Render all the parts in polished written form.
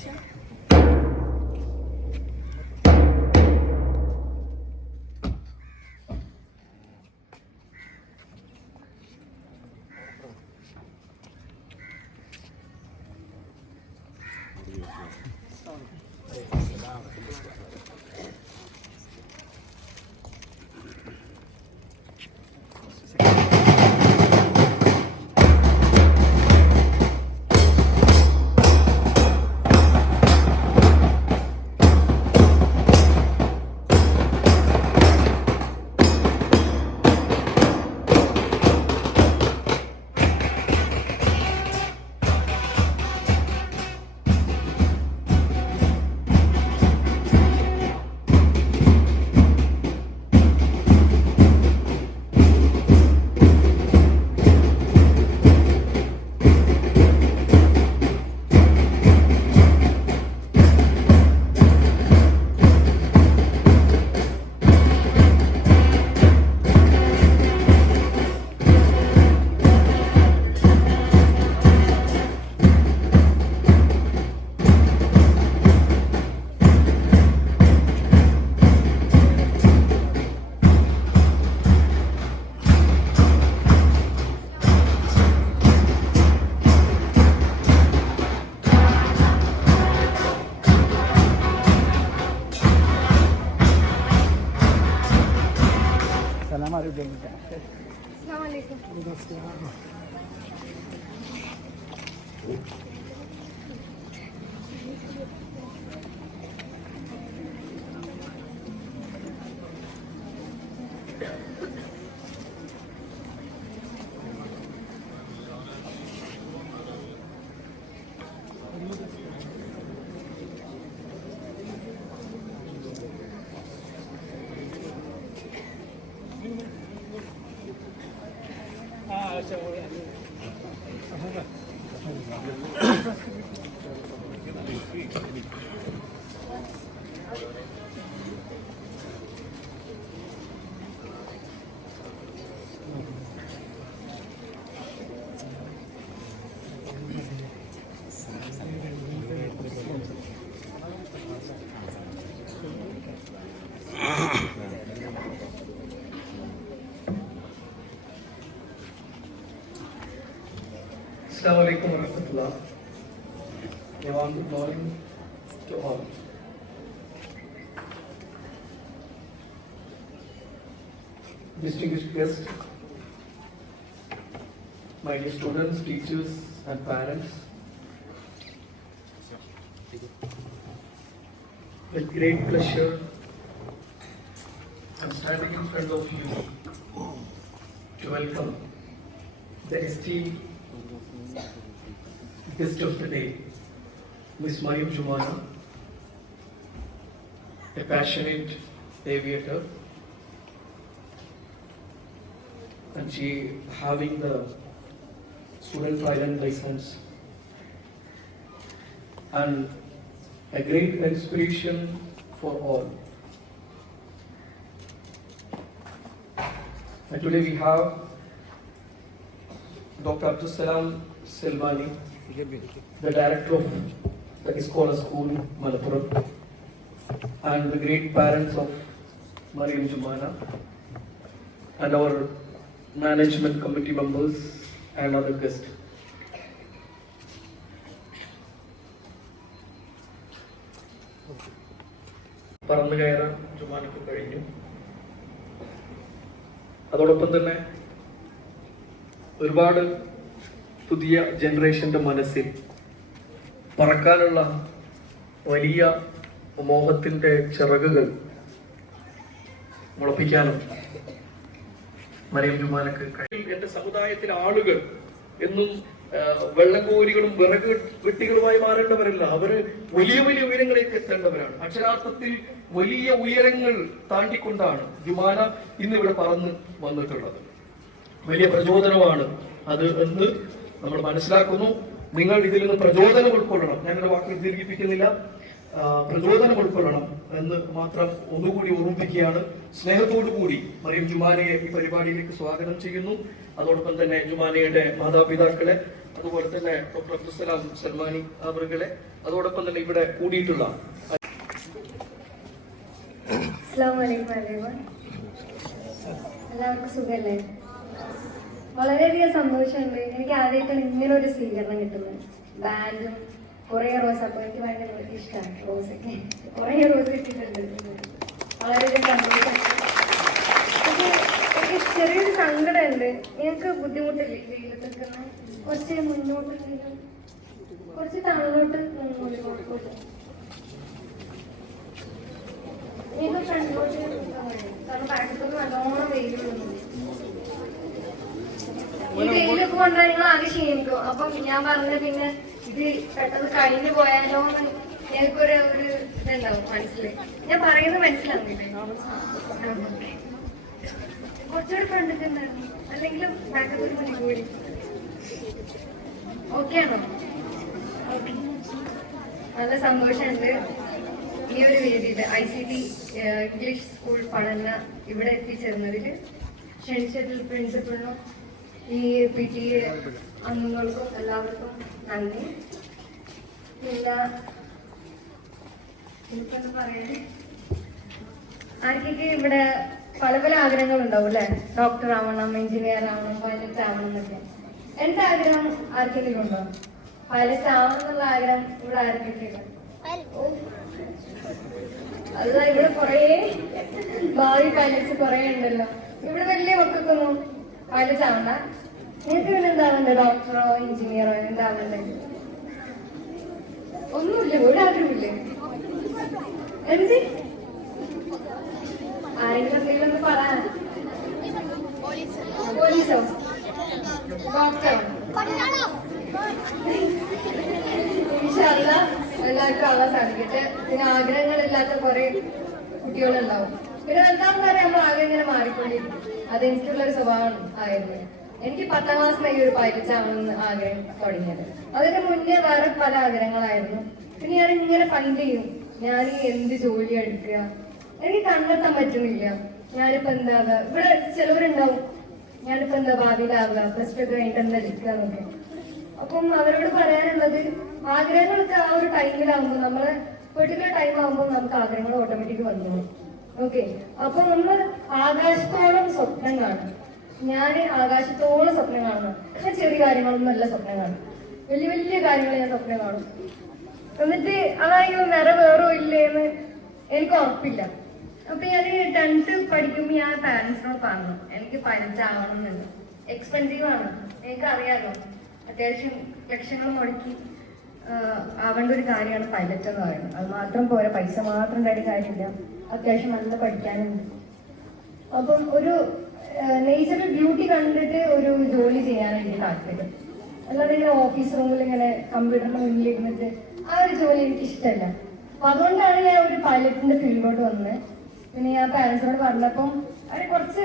Action. Assalamu alaikum. Assalamu alaikum warahmatullah. Good morning to all. Distinguished guests, my dear students, teachers and parents, with great pleasure I'm standing in front of you to welcome the esteemed guest of the day, Ms. Mariam Jumana, a passionate aviator, and she having the student pilot license and a great inspiration for all. And today we have Dr. Abdul Salam Silvani, the director of the Iskola School, Malappuram, and the great parents of Mariam Jumana, and our management committee members and other guests. പറന്നു കയറാൻ ജുമാനക്ക് കഴിഞ്ഞു. അതോടൊപ്പം തന്നെ ഒരുപാട് പുതിയ ജനറേഷന്റെ മനസ്സിൽ പറക്കാനുള്ള വലിയ മോഹത്തിന്റെ ചിറകുകൾ മുളപ്പിക്കാനും മറിയം ജുമാനക്ക് കഴിയും. എന്റെ സമുദായത്തിലെ ആളുകൾ എന്നും വെള്ളക്കോരികളും വിറക് വെട്ടികളുമായി മാറേണ്ടവരല്ല. അവര് വലിയ വലിയ ഉയരങ്ങളിലേക്ക് എത്തേണ്ടവരാണ്. അക്ഷരാർത്ഥത്തിൽ വലിയ ഉയരങ്ങൾ താണ്ടിക്കൊണ്ടാണ് ജുമാന ഇന്നിവിടെ പറന്ന് വന്നിട്ടുള്ളത്. വലിയ പ്രചോദനമാണ് അത് എന്ന് നമ്മൾ മനസ്സിലാക്കുന്നു. നിങ്ങൾ ഇതിൽ നിന്ന് പ്രചോദനം ഉൾക്കൊള്ളണം. ഞാനൊരു വാക്കുകൾ ദീർഘിപ്പിക്കുന്നില്ല. പ്രചോദനം ഉൾക്കൊള്ളണം എന്ന് മാത്രം ഒന്നുകൂടി ഓർമ്മിപ്പിക്കുകയാണ്. സ്നേഹത്തോടു കൂടി മറിയം ജുമാനയെ ഈ പരിപാടിയിലേക്ക് സ്വാഗതം ചെയ്യുന്നു. അതോടൊപ്പം തന്നെ ജുമാനയുടെ മാതാപിതാക്കളെ, അതുപോലെ തന്നെ ഡോക്ടർ അബ്ദുസലാം സൽമാനി അവരുടെ, അതോടൊപ്പം തന്നെ ഇവിടെ കൂടിയിട്ടുള്ള എല്ലാവർക്കും സുഖല്ലേ? വളരെയധികം സന്തോഷമുണ്ട്. എനിക്ക് ആദ്യമായിട്ടാണ് ഇങ്ങനെ ഒരു സ്വീകരണം കിട്ടുന്നത്. ബാൻഡും കുറേ റോസ്, അപ്പോൾ എനിക്ക് ഭയങ്കര ഇഷ്ടമാണ് റോസൊക്കെ. കുറേ റോസ് കിട്ടിയിട്ടുണ്ട്. വളരെയധികം സന്തോഷം. എനിക്ക് ചെറിയൊരു സങ്കടമുണ്ട്. നിങ്ങൾക്ക് ബുദ്ധിമുട്ടില്ലേ വെയിലത്തൊക്കെ? കുറച്ച് മുന്നോട്ട്, കുറച്ച് താഴോട്ട് നിങ്ങൾക്ക് ഫ്രണ്ടിലോട്ട് കാരണം ബാക്കിലൊന്നും നല്ലോണം വെയിലുള്ളൂ. ഈ വെയിലൊക്കെ കൊണ്ടാൽ നിങ്ങൾ ആകെ ക്ഷീണിക്കും. അപ്പം ഞാൻ പറഞ്ഞ പിന്നെ ഇത് പെട്ടെന്ന് കഴിഞ്ഞു പോയാലോ എന്ന് എനിക്കൊരു ഇതുണ്ടാവും മനസ്സിൽ. ഞാൻ പറയുന്നത് മനസ്സിലാവുന്നില്ലേ? കുറച്ചുകൂടി ഫ്രണ്ടിൽ ഉണ്ടായിരുന്നു, അല്ലെങ്കിൽ ബാക്കപ്പ് ഒരു മണി കൂടി. ഓക്കെ ആണോ? ഓക്കെ. നല്ല സന്തോഷമുണ്ട് ഈ ഒരു വേദിയിൽ ICT ഇംഗ്ലീഷ് സ്കൂൾ പഠന ഇവിടെ എത്തിച്ചേർന്നതിൽ. ക്ഷണിച്ചതിൽ പ്രിൻസിപ്പളിനും ഈ PTA അംഗങ്ങൾക്കും എല്ലാവർക്കും നന്ദി. പിന്നെ എനിക്കെന്ത് പറയാൻ, ആർക്കൊക്കെ ഇവിടെ പല പല ആഗ്രഹങ്ങൾ ഉണ്ടാവും അല്ലെ? ഡോക്ടർ ആവണം, എഞ്ചിനീയർ ആവണം, പൈലറ്റ് ആവണം എന്നൊക്കെ. എന്റെ ആഗ്രഹം ആർക്കെങ്കിലും ഉണ്ടോ? പൈലറ്റ് ആവണം എന്നുള്ള ആഗ്രഹം ഇവിടെ ആർക്കൊക്കെ ഇല്ല? അല്ല, ഇവിടെ കൊറേ ഭാവി പൈലറ്റ്സ് കൊറേ ഉണ്ടല്ലോ. ഇവിടെ വലിയ മക്കൾക്കൊന്നും പൈലറ്റ് ആവണ്ട. നിങ്ങൾക്ക് പിന്നെ എന്താവണ്ടേ? ഡോക്ടറോ എഞ്ചിനീയറോ എന്താവണ്ടേ? ഒന്നുമില്ല, ഒരാഗ്രഹമില്ലേ? എന്ത് ആരെങ്കിലും എന്തെങ്കിലും ഒന്ന് പറയാൻ? പോലീസോ? ഡോക്ടറോ? എല്ലാവർക്കും ആവാൻ സാധിക്കട്ടെ. പിന്നെ ആഗ്രഹങ്ങളില്ലാത്ത കുറെ കുട്ടികളുണ്ടാവും. പിന്നെ എന്താണെന്ന് പറയാൻ നമ്മൾ ആഗ്രഹം ഇങ്ങനെ മാറിക്കൊണ്ടിരിക്കും. അത് എനിക്കുള്ളൊരു സ്വഭാവം ആയിരുന്നു. എനിക്ക് 10ാം ക്ലാസ്സിൽ ഈ ഒരു പൈലറ്റ് ആവണമെന്ന് ആഗ്രഹം തുടങ്ങിയത്. അതിന് മുന്നേ വേറെ പല ആഗ്രഹങ്ങളായിരുന്നു. പിന്നെ ഞാൻ ഇങ്ങനെ ഫൈൻഡ് ചെയ്യും, ഞാൻ എന്ത് ജോലി എടുക്കുക, എനിക്ക് കണ്ടെത്താൻ പറ്റുന്നില്ല. ഞാനിപ്പോ എന്താവുക? ഇവിടെ ചിലവരുണ്ടാവും, ഞാനിപ്പോ എന്താ ഭാവിയിലാവുക, +2 കഴിഞ്ഞിട്ട് എന്താ എടുക്കുക എന്നൊക്കെ. അപ്പം അവരോട് പറയാനുള്ളത്, ആഗ്രഹങ്ങളൊക്കെ ആ ഒരു ടൈമിലാവുമ്പോൾ, നമ്മള് പെർട്ടിക്കുലർ ടൈം ആകുമ്പോൾ നമുക്ക് ആഗ്രഹങ്ങൾ ഓട്ടോമാറ്റിക് വന്നോളും. ഓക്കെ. അപ്പൊ നമ്മൾ ആകാശത്തോളം സ്വപ്നം കാണും. ഞാൻ ആകാശത്തോളം സ്വപ്നം കാണുന്നു. ഞാൻ ചെറിയ കാര്യങ്ങളൊന്നും അല്ല സ്വപ്നം കാണും, വലിയ വലിയ കാര്യങ്ങൾ ഞാൻ സ്വപ്നം കാണും. എന്നിട്ട് അതായത് നിറവേറോ ഇല്ലേന്ന് എനിക്ക് ഉറപ്പില്ല. അപ്പൊ ഞാൻ 10th പഠിക്കുമ്പോൾ ഞാൻ പാരന്റ്സിനോട് പറഞ്ഞു, എനിക്ക് പൈലറ്റ് ആവണം എന്നുണ്ട്. എക്സ്പെൻസീവ് ആണ്, എനിക്കറിയാലോ. അത്യാവശ്യം ലക്ഷങ്ങൾ മുടക്കി ആവേണ്ട ഒരു കാര്യമാണ് പൈലറ്റ് എന്ന് പറയുന്നത്. അത് മാത്രം പോരാ, പൈസ മാത്രം ഉണ്ടായിട്ട് കാര്യമില്ല, അത്യാവശ്യം നല്ല പഠിക്കാനുണ്ട്. അപ്പം ഒരു നേച്ചറൽ ബ്യൂട്ടി കണ്ടിട്ട് ഒരു ജോലി ചെയ്യാനാണ് എനിക്ക് താല്പര്യം. അല്ലാതെ ഇങ്ങനെ ഓഫീസ് റൂമിൽ ഇങ്ങനെ കമ്പ്യൂട്ടറിന്റെ മുന്നിൽ ഇരുന്നിട്ട് ആ ഒരു ജോലി എനിക്ക് ഇഷ്ടമല്ല. അപ്പൊ അതുകൊണ്ടാണ് ഞാൻ ഒരു പൈലറ്റിന്റെ ഫീൽഡിലോട്ട് വന്നത്. പിന്നെ ഞാൻ പാരന്റ്സിനോട് പറഞ്ഞപ്പം അവർ കുറച്ച്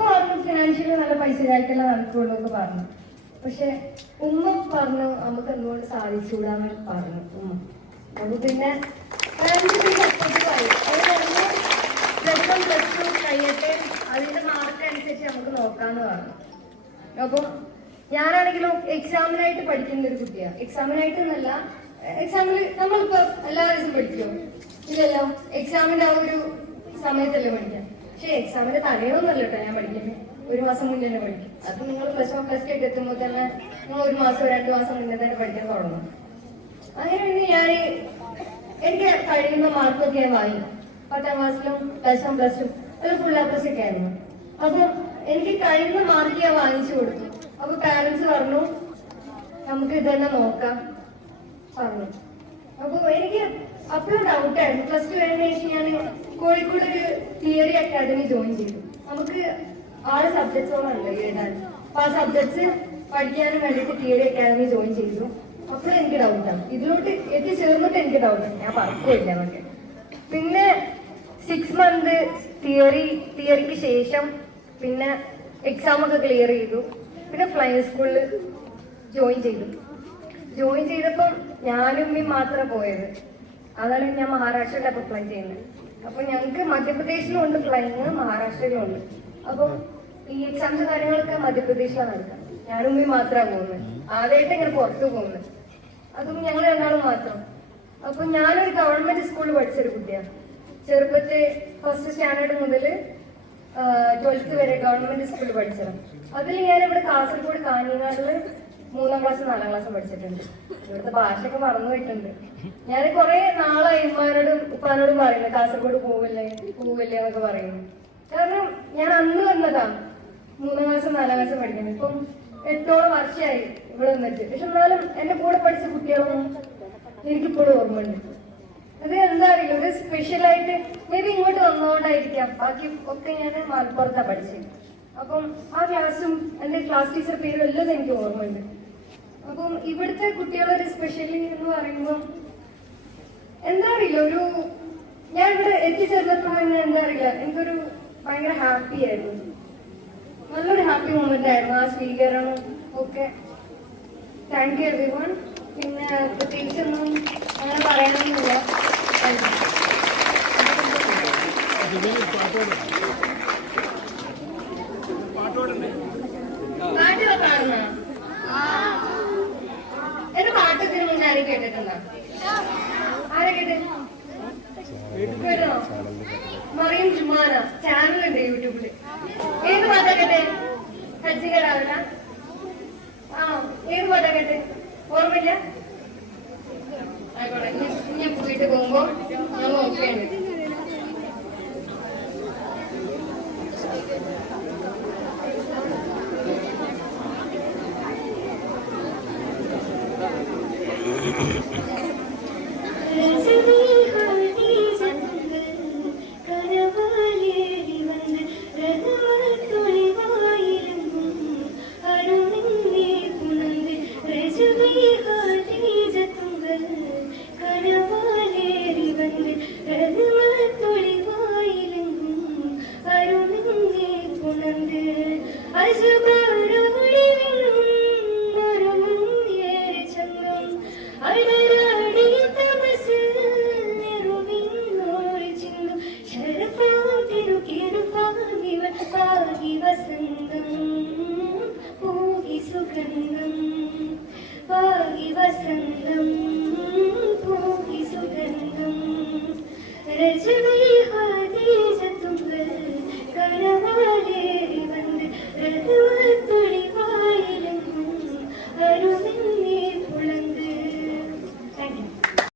പറഞ്ഞു, ഫിനാൻഷ്യലി നല്ല പൈസ കാര്യക്കെല്ലാം നടക്കുള്ളൂ എന്ന് പറഞ്ഞു. പക്ഷെ ഉമ്മ പറഞ്ഞു, നമുക്ക് എന്തുകൊണ്ട് സാധിച്ചുകൂടാന്ന് പറഞ്ഞു ഉമ്മ. അപ്പൊ പിന്നെ സപ്പോർട്ടീവായി. അത് പറഞ്ഞു +1 +2 കഴിയട്ടെ, അതിന്റെ മാർക്ക് അനുസരിച്ച് നമുക്ക് നോക്കാന്ന് പറഞ്ഞു. അപ്പം ഞാനാണെങ്കിലും എക്സാമിനായിട്ട് പഠിക്കുന്ന ഒരു കുട്ടിയാണ്. എക്സാമിനായിട്ട് എന്നല്ല, എക്സാമിൽ നമ്മളിപ്പോ എല്ലാ ദിവസവും പഠിക്കുമോ? ഇല്ലല്ലോ. എക്സാമിന്റെ ആ ഒരു സമയത്തല്ലേ പഠിക്കാം. പക്ഷെ എക്സാമിന്റെ തലേന്നൊന്നല്ല കേട്ടോ ഞാൻ പഠിക്കുന്നത്, 1 മാസം മുന്നേ തന്നെ പഠിക്കും. അത് നിങ്ങൾ +1 +2 ഒക്കെ എത്തുമ്പോൾ തന്നെ നിങ്ങൾ 1 മാസം 2 മാസം മുന്നേ തന്നെ പഠിക്കാൻ തുടങ്ങും. അങ്ങനെ പിന്നെ ഞാൻ എനിക്ക് കഴിയുന്ന മാർക്കൊക്കെ ഞാൻ വാങ്ങി. 10ാം ക്ലാസ്സിലും +1 +2 അത് ഫുൾ A+ ഒക്കെ ആയിരുന്നു. അപ്പൊ എനിക്ക് കഴിയുന്ന മാർക്ക് ഞാൻ വാങ്ങിച്ചു കൊടുത്തു. അപ്പൊ പാരന്റ്സ് പറഞ്ഞു, നമുക്ക് ഇതന്നെ നോക്കാം പറഞ്ഞു. അപ്പൊ എനിക്ക് അപ്പോഴും ഡൗട്ടായിരുന്നു. +2 കഴിഞ്ഞ ശേഷം ഞാൻ കോഴിക്കോട് ഒരു തിയറി അക്കാദമി ജോയിൻ ചെയ്തു. നമുക്ക് 6 സബ്ജക്ട്സോളം ഉണ്ട് എഴുതാൻ. അപ്പൊ ആ സബ്ജക്ട്സ് പഠിക്കാനും വേണ്ടിയിട്ട് തിയറി അക്കാദമി ജോയിൻ ചെയ്തു. അപ്പോഴും എനിക്ക് ഡൗട്ടാണ്, ഇതിലോട്ട് എത്തിച്ചേർന്നിട്ട് എനിക്ക് ഡൗട്ടാണ്, ഞാൻ പറയില്ല എന്നൊക്കെ. പിന്നെ 6 മന്ത് തിയറിക്ക് ശേഷം പിന്നെ എക്സാം ഒക്കെ ക്ലിയർ ചെയ്തു. പിന്നെ ഫ്ലൈയിങ് സ്കൂളിൽ ജോയിൻ ചെയ്തപ്പം ഞാനും ഉമ്മയും മാത്രമേ പോയത്. അതാണ് ഞാൻ മഹാരാഷ്ട്രയിൽ അപ്പൊ ഫ്ലൈ ചെയ്യുന്നത്. അപ്പൊ ഞങ്ങൾക്ക് മധ്യപ്രദേശിലും ഉണ്ട് ഫ്ലൈയിങ്, മഹാരാഷ്ട്രയിലും ഉണ്ട്. അപ്പം ഈ എക്സാംസ് കാര്യങ്ങളൊക്കെ മധ്യപ്രദേശിലാണ് നടക്കുക. ഞാനും ഉമ്മയും മാത്രമാണ് പോകുന്നത്. ആദ്യമായിട്ട് ഇങ്ങനെ പുറത്തു പോകുന്നത്. അതും ഞങ്ങൾ രണ്ടാളും മാത്രം. അപ്പൊ ഞാനൊരു ഗവൺമെന്റ് സ്കൂളിൽ പഠിച്ചൊരു കുട്ടിയാണ്. ചെറുപ്പത്തെ ഫസ്റ്റ് സ്റ്റാൻഡേർഡ് മുതൽ 12th വരെ ഗവൺമെന്റ് സ്കൂളിൽ പഠിച്ചതാണ്. അതിൽ ഞാൻ ഇവിടെ കാസർഗോഡ് കാഞ്ഞങ്ങാടില് 3ാം ക്ലാസ് 4ാം ക്ലാസ് പഠിച്ചിട്ടുണ്ട്. ഇവിടുത്തെ ഭാഷയൊക്കെ മറന്നുപോയിട്ടുണ്ട്. ഞാൻ കുറെ നാളായി ഉമ്മാനോടും ഉപ്പാനോടും പറയുന്നത് കാസർഗോഡ് പോവില്ലേ എന്നൊക്കെ പറയുന്നു. കാരണം ഞാൻ അന്ന് വന്നതാണ് 3ാം ക്ലാസ് 4ാം ക്ലാസ് പഠിക്കുന്നത്. ഇപ്പം 8ഓളം വർഷമായി ഇവിടെ വന്നിട്ട്. പക്ഷെ എന്നാലും എന്റെ കൂടെ പഠിച്ച കുട്ടികളൊന്നും എനിക്കിപ്പോഴും ഓർമ്മയുണ്ട്. അത് എന്താ അറിയില്ല, ഒരു സ്പെഷ്യലായിട്ട് മേ ബി ഇങ്ങോട്ട് വന്നതുകൊണ്ടായിരിക്കാം. ബാക്കി ഒക്കെ ഞാൻ മലപ്പുറത്താണ് പഠിച്ചത്. അപ്പം ആ ക്ലാസ്സും എന്റെ ക്ലാസ് ടീച്ചർ പേരും എല്ലാം എനിക്ക് ഓർമ്മയുണ്ട്. അപ്പം ഇവിടുത്തെ കുട്ടികളൊരു സ്പെഷ്യലി എന്ന് പറയുമ്പോൾ എന്താ അറിയില്ല, ഞാൻ ഇവിടെ എത്തിച്ചേർന്നപ്പോൾ എന്താ അറിയില്ല, എനിക്കൊരു ഭയങ്കര ഹാപ്പി ആയിരുന്നു. നല്ലൊരു ഹാപ്പി മൊമെന്റ് ആയിരുന്നു ആ സ്വീകരണം ഒക്കെ. Thank you every one. പിന്നെ പ്രത്യേകിച്ചൊന്നും അങ്ങനെ പറയാനൊന്നുമില്ല. പാട്ട് പാടുന്ന എന്റെ പാട്ടത്തിന് മുന്നേ ആരും കേട്ടിട്ടുണ്ടോ? ആരെ കേട്ടോ? മറിയം ജുമാന ചാനലുണ്ട് യൂട്യൂബില്. ഏത് പാട്ടാ കേട്ടെ? ഹജ്ജികരാവില്ല. ആണോ? ഏത് പാട്ടാ കേട്ടെ? ഓർമ്മയില്ല? ആയിക്കോട്ടെ, ഞാൻ പോയിട്ട് പോകുമ്പോ ഞാൻ നോക്കിയുണ്ട്. Rajava